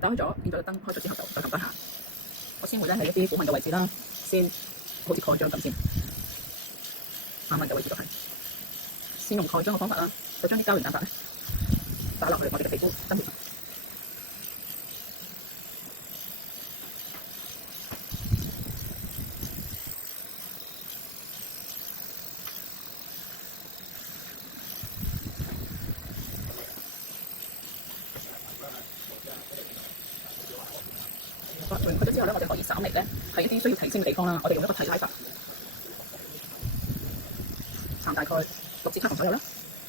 打開咗，見到個燈開咗之後就再撳翻下。我先會咧喺一啲虎紋嘅位置啦，先好似蓋章咁先，眼紋嘅位置都係。先用蓋章嘅方法啦，就將啲膠原蛋白咧打落去我哋嘅皮膚根部。完佢咗之後咧，我哋可以稍微咧喺一啲需要提升嘅地方啦，我哋用一個提拉法，撐大概6至7行左右啦，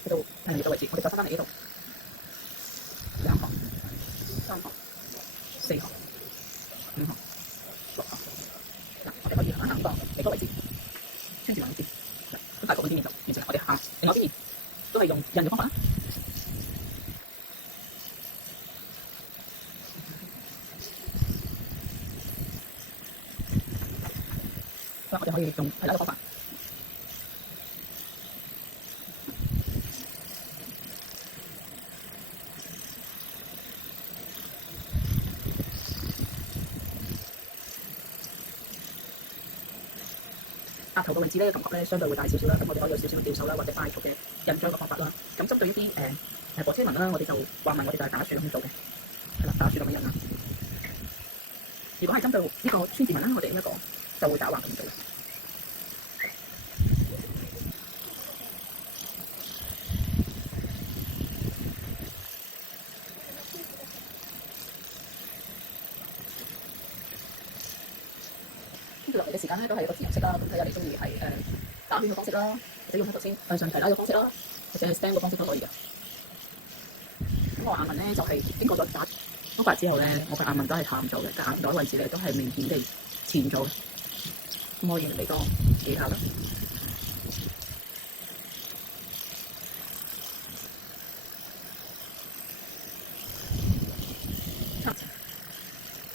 去到平面嘅位置，我哋再翻嚟呢度2行、3行、4行、5行、6行。嗱，我哋可以行行到呢個位置，穿住兩邊，咁大概嗰啲面就完成。我哋行另外一邊都係用印嘅方法啦。我哋可以用其他嘅方法。額頭嘅位置咧，感覺咧相對會大少少啦，咁我哋可以有少少嘅吊手啦，或者快速嘅印章嘅方法啦。咁針對呢啲火車紋啦，我哋就畫紋，我哋就係打豎去做嘅，係啦，打豎咁樣印啦。如果係針對呢個川字紋啦，我哋呢一個就會打橫咁做。跟住落嚟嘅時間咧，都係一個自由式啦。咁睇下你中意係打圈嘅方式啦，或者用頭先向上提拉嘅方式啦，或者係 stand 嘅方式都可以嘅。咁我眼紋咧就係經過咗打方法之後咧，我嘅眼紋都係淡咗嘅，眼袋位置咧都係明顯地淺咗嘅。咁我用嚟多幾下啦。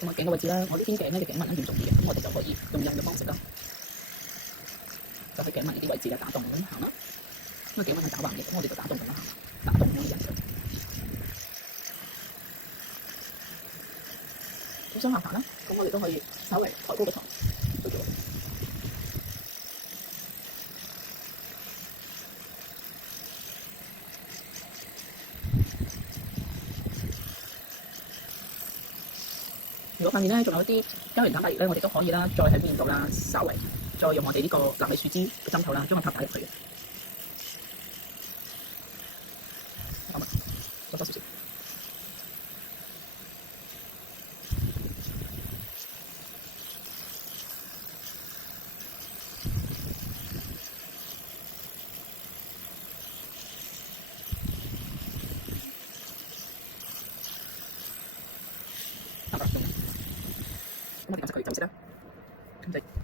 咁我頸嘅位置咧，我呢邊頸咧嘅頸紋咧嚴重啲嘅，咁我哋就可以用印嘅方式啦，就喺頸紋呢啲位置咧打洞咁行啦。因為頸紋係打橫嘅，咁我哋就打洞咁樣行，打洞咁樣印上。咁雙下巴啦，咁我哋都可以稍微抬高個頭去做。如果塊面咧仲有一啲膠原蛋白液咧，我哋都可以啦，再喺面度啦，稍微再用我哋呢個納米樹脂嘅針頭啦，將個塔打入去嘅。好嘛，再多少少。咁我哋撳實佢就先啦，咁就。